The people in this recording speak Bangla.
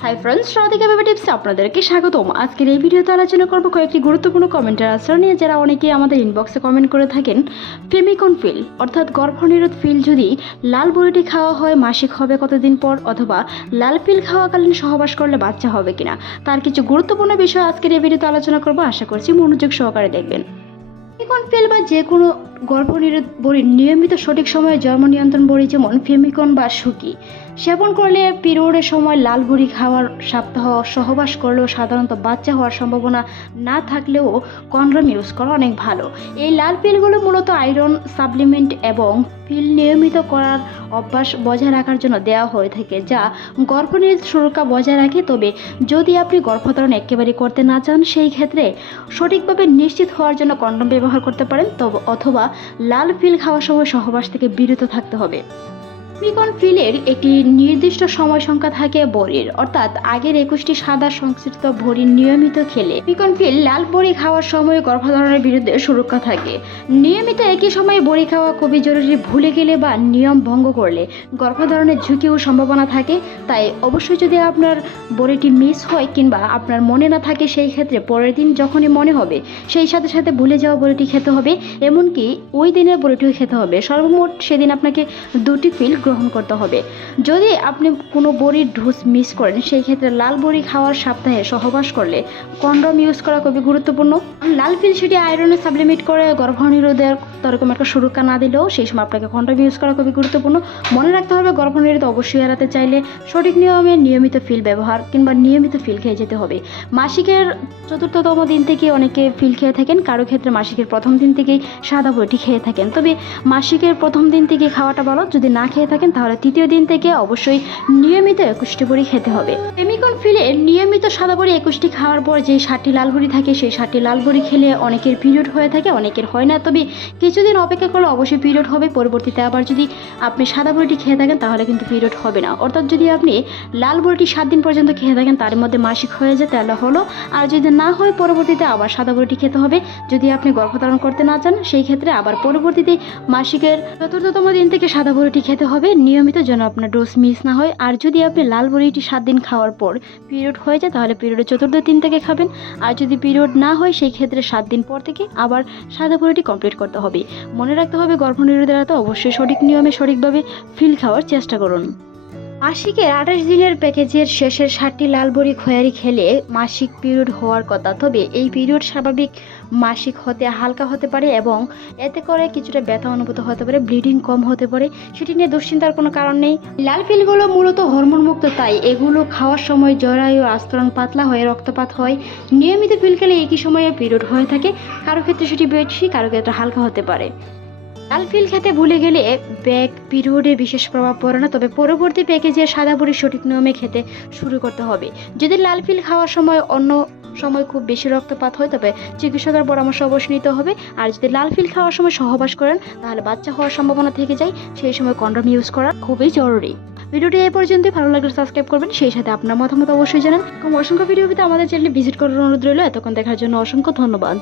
হাই ফ্রেন্ডস, রাধিকা বেবি টিপসে আপনাদেরকে স্বাগতম। আজকের এই ভিডিওতে আলোচনা করব কয়েকটি গুরুত্বপূর্ণ কমেন্টের আনসার নিয়ে, যারা অনেকেই আমাদের ইনবক্সে কমেন্ট করে থাকেন। ফেমিকন ফিল অর্থাৎ গর্ভনিরোধ ফিল যদি লাল বড়িটি খাওয়া হয় মাসিক হবে কতদিন পর, অথবা লাল পিল খাওয়াকালীন সহবাস করলে বাচ্চা হবে কিনা, তার কিছু গুরুত্বপূর্ণ বিষয় আজকের এই ভিডিওতে আলোচনা করব। আশা করছি মনোযোগ সহকারে দেখবেন। ফেমিকন ফিল বা যে কোনো গর্ভনিরোধ বড়ির নিয়মিত সঠিক সময়ে জন্ম নিয়ন্ত্রণ বড়ি, যেমন ফেমিকন বা সুকি সেবন করলে পিরিয়ডের সময় লাল বড়ি খাওয়ার সপ্তাহ সহবাস করলেও সাধারণত বাচ্চা হওয়ার সম্ভাবনা না থাকলেও কন্ডম ইউজ করা অনেক ভালো। এই লাল পিলগুলো মূলত আয়রন সাপ্লিমেন্ট এবং পিল নিয়মিত করার অভ্যাস বজায় রাখার জন্য দেওয়া হয়ে থাকে, যা গর্ভনিরোধ সুরক্ষা বজায় রাখে। তবে যদি আপনি গর্ভধারণ একেবারে করতে না চান, সেই ক্ষেত্রে সঠিকভাবে নিশ্চিত হওয়ার জন্য কন্ডম ব্যবহার করতে পারেন, তবে অথবা লাল পিল খাওয়ার সময় সহবাস থেকে বিরত থাকতে হবে। ফেমিকন ফিলের একটি নির্দিষ্ট সময় সংখ্যা থাকে বড়ির, অর্থাৎ আগের 21টি সাদা সংশ্লিষ্ট বড়ি নিয়মিত খেলে ফেমিকন ফিল লাল বড়ি খাওয়ার সময় গর্ভধারণের বিরুদ্ধে সুরক্ষা থাকে। নিয়মিত একই সময়ে বড়ি খাওয়া খুবই জরুরি। ভুলে গেলে বা নিয়ম ভঙ্গ করলে গর্ভধারণের ঝুঁকি ও সম্ভাবনা থাকে। তাই অবশ্যই যদি আপনার বড়িটি মিস হয় কিংবা আপনার মনে না থাকে, সেই ক্ষেত্রে পরের দিন যখনই মনে হবে সেই সাথে সাথে ভুলে যাওয়া বড়িটি খেতে হবে, এমনকি ওই দিনের বড়িটিও খেতে হবে। সর্বমোট সেদিন আপনাকে 2টি পিল গ্রহণ করতে হবে। যদি আপনি কোনো বড়ির ডোজ মিস করেন, সেই ক্ষেত্রে লাল বড়ি খাওয়ার সপ্তাহে সহবাস করলে কন্ডম ইউজ করা খুবই গুরুত্বপূর্ণ। লাল পিল সেটি আয়রনে সাপ্লিমেন্ট করে গর্ভনিরোধের তরকম একটা সুরক্ষা না দিলেও সেই সময় আপনাকে কন্ডম ইউজ করা খুবই গুরুত্বপূর্ণ। মনে রাখতে হবে, গর্ভনিরোধ অবশ্যই এড়াতে চাইলে সঠিক নিয়মে নিয়মিত ফিল ব্যবহার কিংবা নিয়মিত ফিল খেয়ে যেতে হবে। মাসিকের 4র্থতম দিন থেকে অনেকে ফিল খেয়ে থাকেন, কারো ক্ষেত্রে মাসিকের প্রথম দিন থেকেই সাদা বড়িটি খেয়ে থাকেন। তবে মাসিকের প্রথম দিন থেকে খাওয়াটা ভালো। যদি না খেয়ে থাকেন তাহলে 3য় দিন থেকে অবশ্যই নিয়মিত 21টি বড়ি খেতে হবে। ফেমিকন ফিলে নিয়মিত সাদা বড়ি 21টি খাওয়ার পর যে 7টি লাল বড়ি থাকে, সেই 7টি লাল বড়ি খেলে অনেকের পিরিয়ড হয়ে থাকে, অনেকের হয় না। তবে কিছুদিন অপেক্ষা করলে অবশ্যই পিরিয়ড হবে। পরবর্তীতে আবার যদি আপনি সাদা বড়িটি খেয়ে থাকেন তাহলে কিন্তু পিরিয়ড হবে না। অর্থাৎ যদি আপনি লাল বড়িটি 7 দিন পর্যন্ত খেয়ে থাকেন, তার মধ্যে মাসিক হয়ে যায় তাহলে হলো, আর যদি না হয় পরবর্তীতে আবার সাদা বড়িটি খেতে হবে। যদি আপনি গর্ভধারণ করতে না চান, সেই ক্ষেত্রে আবার পরবর্তীতে মাসিকের 4র্থতম দিন থেকে সাদা বড়িটি খেতে হবে নিয়মিত, যেন আপনার ডোজ মিস না হয়। আর যদি আপনি লাল বড়িটি 7 দিন খাওয়ার পর পিরিয়ড হয়ে যায়, তাহলে পিরিয়ডের 4র্থ দিন থেকে খাবেন। আর যদি পিরিয়ড না হয়, সেই ক্ষেত্রে 7 দিন পর থেকে আবার সাদা বড়িটি কমপ্লিট করতে হবে। মনে রাখতে হবে, গর্ভনিরোধের তো অবশ্যই সঠিক নিয়মে সঠিকভাবে ফিল খাওয়ার চেষ্টা করুন। মাসিকের 28 দিনের প্যাকেজের শেষের 7টি লাল বড়ি খয়ারি খেলে মাসিক পিরিয়ড হওয়ার কথা। তবে এই পিরিয়ড স্বাভাবিক মাসিক হতে হালকা হতে পারে এবং এতে করে কিছুটা ব্যথা অনুভূত হতে পারে, ব্লিডিং কম হতে পারে। সেটি নিয়ে দুশ্চিন্তার কোনো কারণ নেই। লাল পিলগুলো মূলত হরমোন মুক্ত, তাই এগুলো খাওয়ার সময় জরায়ু আস্তরণ পাতলা হয়ে রক্তপাত হয়। নিয়মিত পিল খেলে একই সময়ে পিরিয়ড হয়ে থাকে। কারো ক্ষেত্রে সেটি বেশি, কারো ক্ষেত্রে হালকা হতে পারে। লাল পিল খেতে ভুলে গেলে ব্যাক পিরিয়ডে বিশেষ প্রভাব পড়ে না, তবে পরবর্তী প্যাকেজে সাদা বড়ি সঠিক নিয়মে খেতে শুরু করতে হবে। যদি লাল পিল খাওয়ার সময় অন্য সময় খুব বেশি রক্তপাত হয়, তবে চিকিৎসকের পরামর্শ অবশ্যই নিতে হবে। আর যদি লাল পিল খাওয়ার সময় সহবাস করেন, তাহলে বাচ্চা হওয়ার সম্ভাবনা থেকে যায়। সেই সময় কন্ডম ইউজ করা খুবই জরুরি। ভিডিওটি এই পর্যন্তই। ভালো লাগলে সাবস্ক্রাইব করবেন, সেই সাথে আপনার মতামত অবশ্যই জানান। অসংখ্য ভিডিও পেতে আমাদের চ্যানেলে ভিজিট করার অনুরোধ রইল। এতক্ষণ দেখার জন্য অসংখ্য ধন্যবাদ।